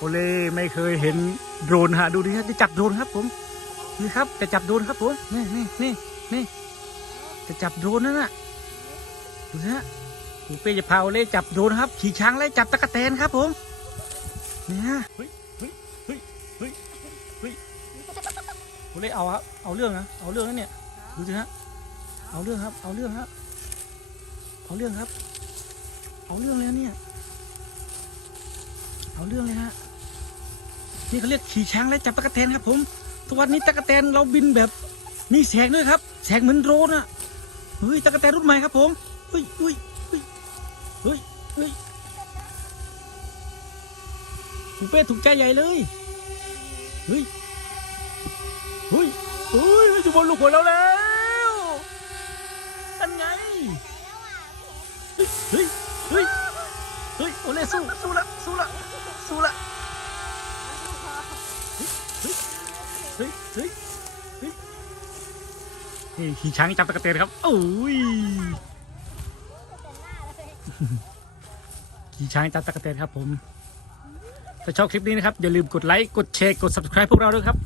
โอเล่ไม่เคยเห็นโดรนฮะดูดิฮะจะจับโดรนครับผมนี่ครับจะจับโดรนครับผมนี่นี่นี่นี่จะจับโดรนนั่นน่ะดูสิฮะปูเป้จะพาโอเล่จับโดรนครับ ขี่ช้างไล่จับตะกแตนครับผมนี่ฮะเฮ้ยเฮ้ยเฮ้ยเฮ้ยเฮ้ยโอเล่เอาครับเอาเรื่องนะเอาเรื่องนะเนี่ยดูสิฮะเอาเรื่องครับ เอาเรื่องครับเอาเรื่องครับ เอาเรื่องเลยนะเนี่ย เอาเรื่องเลยฮะ นี่เขาเรียกขี่ช้างและจับตะกะแตนครับผม ทุกวันนี้ตะกะแตนเราบินแบบมีแสงด้วยครับ แสงเหมือนโดรนอะเฮ้ยตะกะแตนรุ่นใหม่ครับผมเฮ้ยเฮ้ยเฮ้ยเฮ้ยเฮ้ยปูเป้ถูกใจใหญ่เลยเฮ้ยเฮ้ยเฮ้ยอยู่บนลูกหัวเราแล้วนั่นไงเฮ้ยเฮ้ยเฮ้ยโอเล่สู้สู้ละสู้ละสู้ละ เฮ้ยเฮ้ยนี่ขี่ช้างจับตะกะเตนครับโอ้ยขี่ช้างจับตะกะเตนครับผม ถ้าชอบคลิปนี้นะครับ อย่าลืมกดไลค์ กดแชร์ กด subscribe พวกเราด้วยครับ